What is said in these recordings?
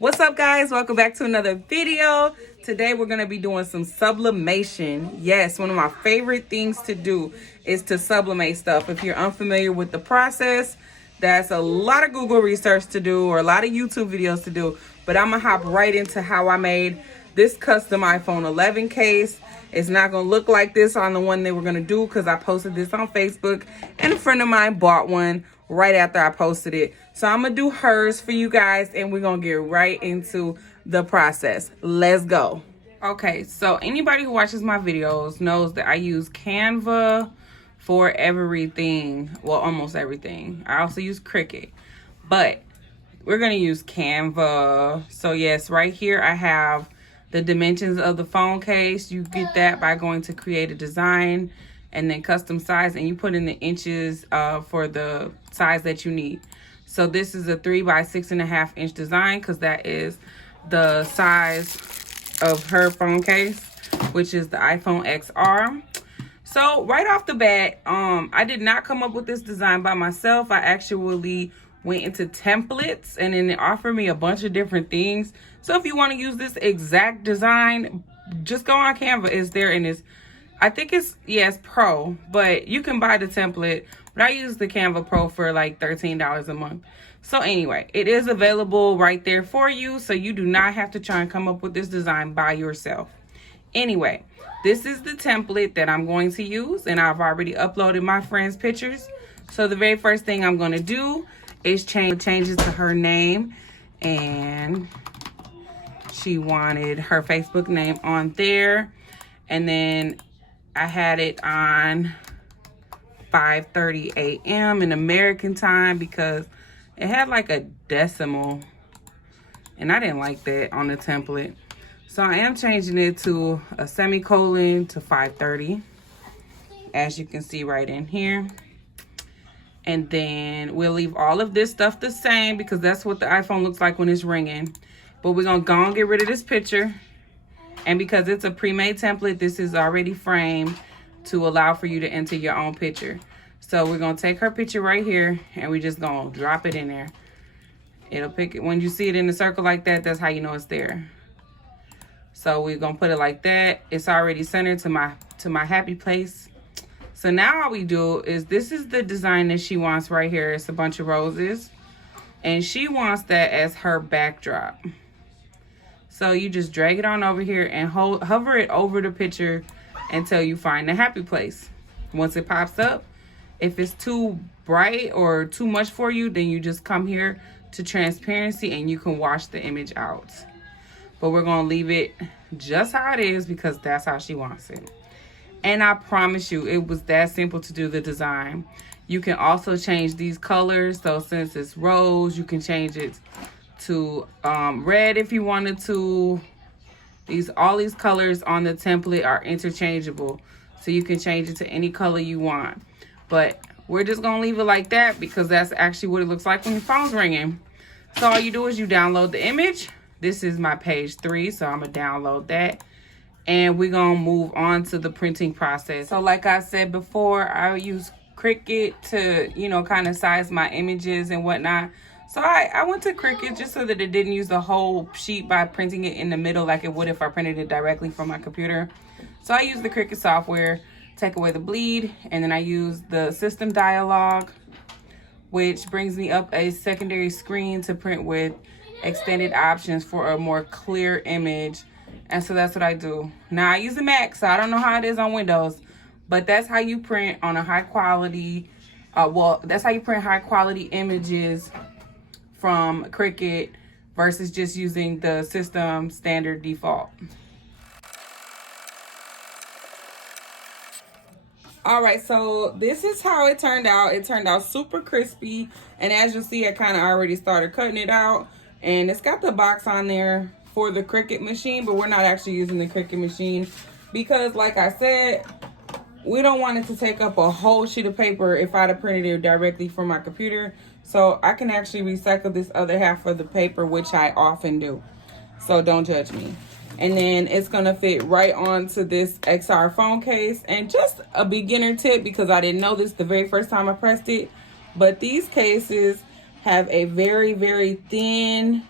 What's up, guys? Welcome back to another video. Today we're going to be doing some sublimation. Yes, one of my favorite things to do is to sublimate stuff. If you're unfamiliar with the process, that's a lot of Google research to do or a lot of YouTube videos to do. But I'm going to hop right into how I made this custom iPhone 11 case. It's not going to look like this on the one they were going to do because I posted this on Facebook and a friend of mine bought one right after I posted it. So I'm going to do hers for you guys and we're going to get right into the process. Let's go. Okay, so anybody who watches my videos knows that I use Canva for everything. Well, almost everything. I also use Cricut, but we're going to use Canva. So yes, right here I have the dimensions of the phone case. You get that by going to create a design and then custom size, and you put in the inches for the size that you need. So this is a 3 by 6.5 inch design because that is the size of her phone case, which is the iPhone XR. So right off the bat, I did not come up with this design by myself. I actually went into templates and then it offered me a bunch of different things. So if you want to use this exact design, just go on Canva. It's there, and it's, I think it's, yes, Pro, but you can buy the template. But I use the Canva Pro for like $13 a month. So anyway, it is available right there for you. So you do not have to try and come up with this design by yourself. Anyway, this is the template that I'm going to use, and I've already uploaded my friend's pictures. So the very first thing I'm going to do is change it to her name, and she wanted her Facebook name on there. And then I had it on 5:30 a.m. in American time because it had like a decimal and I didn't like that on the template. So I am changing it to a semicolon to 5:30, as you can see right in here. And then we'll leave all of this stuff the same because that's what the iPhone looks like when it's ringing. But we're going to go and get rid of this picture. And because it's a pre-made template, this is already framed to allow for you to enter your own picture. So we're going to take her picture right here and we're just going to drop it in there. It'll pick it. When you see it in the circle like that, that's how you know it's there. So we're going to put it like that. It's already centered to my happy place. So now all we do is, this is the design that she wants right here. It's a bunch of roses. And she wants that as her backdrop. So you just drag it on over here and hover it over the picture until you find the happy place. Once it pops up, if it's too bright or too much for you, then you just come here to transparency and you can wash the image out. But we're going to leave it just how it is because that's how she wants it. And I promise you, it was that simple to do the design. You can also change these colors. So since it's rose, you can change it to red if you wanted to. All these colors on the template are interchangeable. So you can change it to any color you want. But we're just going to leave it like that because that's actually what it looks like when your phone's ringing. So all you do is you download the image. This is my page 3, so I'm going to download that. And we're going to move on to the printing process. So like I said before, I use Cricut to, you know, kind of size my images and whatnot. So I went to Cricut just so that it didn't use the whole sheet by printing it in the middle like it would if I printed it directly from my computer. So I use the Cricut software, take away the bleed, and then I use the system dialog, which brings me up a secondary screen to print with extended options for a more clear image. And so that's what I do. Now I use a Mac, so I don't know how it is on Windows, but that's how you print on a high quality, that's how you print high quality images from Cricut versus just using the system standard default. All right, so this is how it turned out. It turned out super crispy, and as you see, I kind of already started cutting it out, and it's got the box on there for the Cricut machine, but we're not actually using the Cricut machine because, like I said, we don't want it to take up a whole sheet of paper if I'd have printed it directly from my computer. So I can actually recycle this other half of the paper, which I often do. So don't judge me. And then it's going to fit right onto this XR phone case. And just a beginner tip, because I didn't know this the very first time I pressed it, but these cases have a very, very thin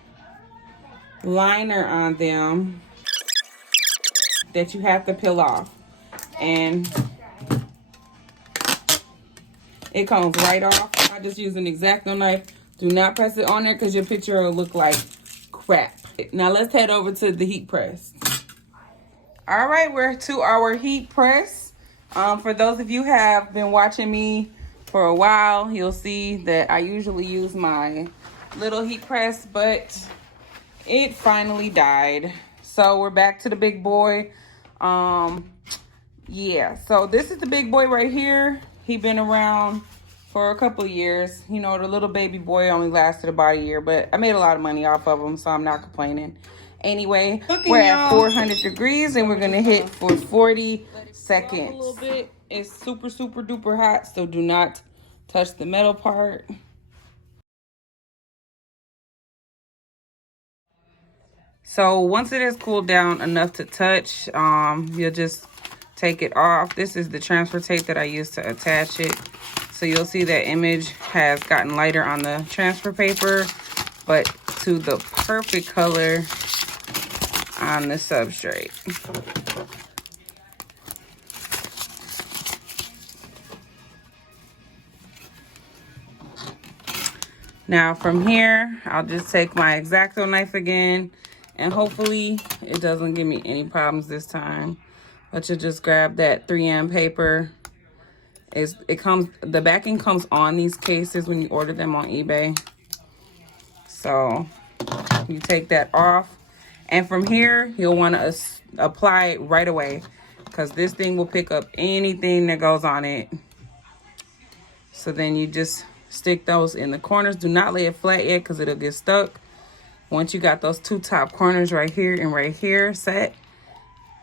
liner on them that you have to peel off. And it comes right off. I just use an X-Acto knife. Do not press it on there because your picture will look like crap. Now let's head over to the heat press. All right, we're to our heat press. For those of you who have been watching me for a while, you'll see that I usually use my little heat press, but it finally died. So we're back to the big boy. Yeah, so this is the big boy right here. He's been around for a couple of years. You know, the little baby boy only lasted about a year, but I made a lot of money off of him, so I'm not complaining. Anyway, we're at 400 degrees and we're gonna hit for 40 seconds. A little bit. It's super, super duper hot, so do not touch the metal part. So once it has cooled down enough to touch, you'll just take it off. This is the transfer tape that I use to attach it. So you'll see that image has gotten lighter on the transfer paper, but to the perfect color on the substrate. Now from here, I'll just take my X-Acto knife again, and hopefully it doesn't give me any problems this time. But you just grab that 3M paper. The backing comes on these cases when you order them on eBay. So you take that off, and from here you'll want to apply it right away because this thing will pick up anything that goes on it. So then you just stick those in the corners. Do not lay it flat yet because it'll get stuck. Once you got those two top corners right here and right here set,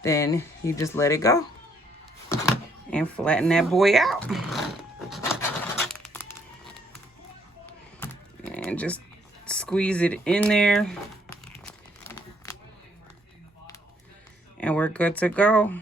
then you just let it go and flatten that boy out. And just squeeze it in there. And we're good to go.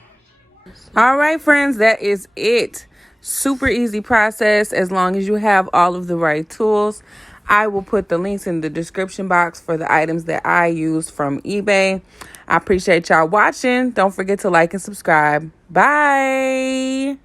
All right, friends, that is it. Super easy process as long as you have all of the right tools. I will put the links in the description box for the items that I use from eBay. I appreciate y'all watching. Don't forget to like and subscribe. Bye.